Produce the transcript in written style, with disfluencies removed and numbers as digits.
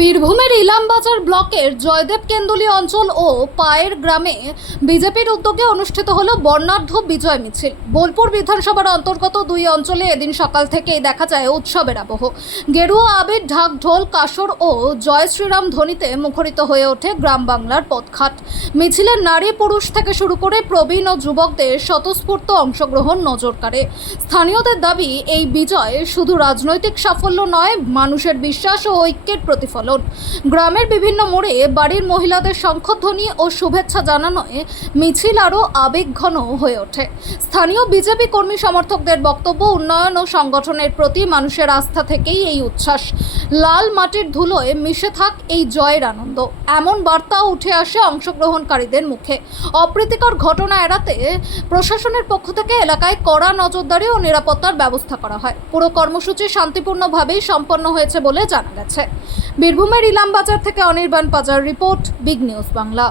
বীরভূমের ইলামবাজার ব্লকের জয়দেব কেন্দুলি অঞ্চল ও পায়ের গ্রামে বিজেপির উদ্যোগে অনুষ্ঠিত হলো বর্ণাঢ্য বিজয় মিছিল। বোলপুর বিধানসভার অন্তর্গত দুই অঞ্চলে এদিন সকাল থেকেই দেখা যায় উৎসবের আবহ। গেরুয়া আবির, ঢাক ঢোল, কাসর ও জয় শ্রীরাম ধ্বনিতে মুখরিত হয়ে ওঠে গ্রাম বাংলার পথঘাট। মিছিলের নারী পুরুষ থেকে শুরু করে প্রবীণ ও যুবকদের স্বতঃস্ফূর্ত অংশগ্রহণ নজর কাড়ে। স্থানীয়দের দাবি, এই বিজয় শুধু রাজনৈতিক সাফল্য নয়, মানুষের বিশ্বাস ও ঐক্যের প্রতিফলন। গ্রামের বিভিন্ন মোড়ে বাড়ির মহিলাদের শঙ্খধ্বনি ও শুভেচ্ছা জানানোয় মিছিল আরও আবেগঘন হয়ে ওঠে। স্থানীয় বিজেপি কর্মী সমর্থকদের বক্তব্য, উন্নয়ন ও সংগঠনের প্রতি মানুষের আস্থা থেকেই এই উচ্ছ্বাস। লাল মাটির ধুলোয় মিশে থাক এই জয়ের আনন্দ, এমন বার্তাও উঠে আসে অংশগ্রহণকারীদের মুখে। অপ্রীতিকর ঘটনা এড়াতে প্রশাসনের পক্ষ থেকে এলাকায় কড়া নজরদারি ও নিরাপত্তার ব্যবস্থা করা হয়। পুরো কর্মসূচি শান্তিপূর্ণভাবেই সম্পন্ন হয়েছে বলে জানা গেছে। বীরভূমের ইলামবাজার থেকে অনির্বাণ পাজার রিপোর্ট, বিগ নিউজ বাংলা।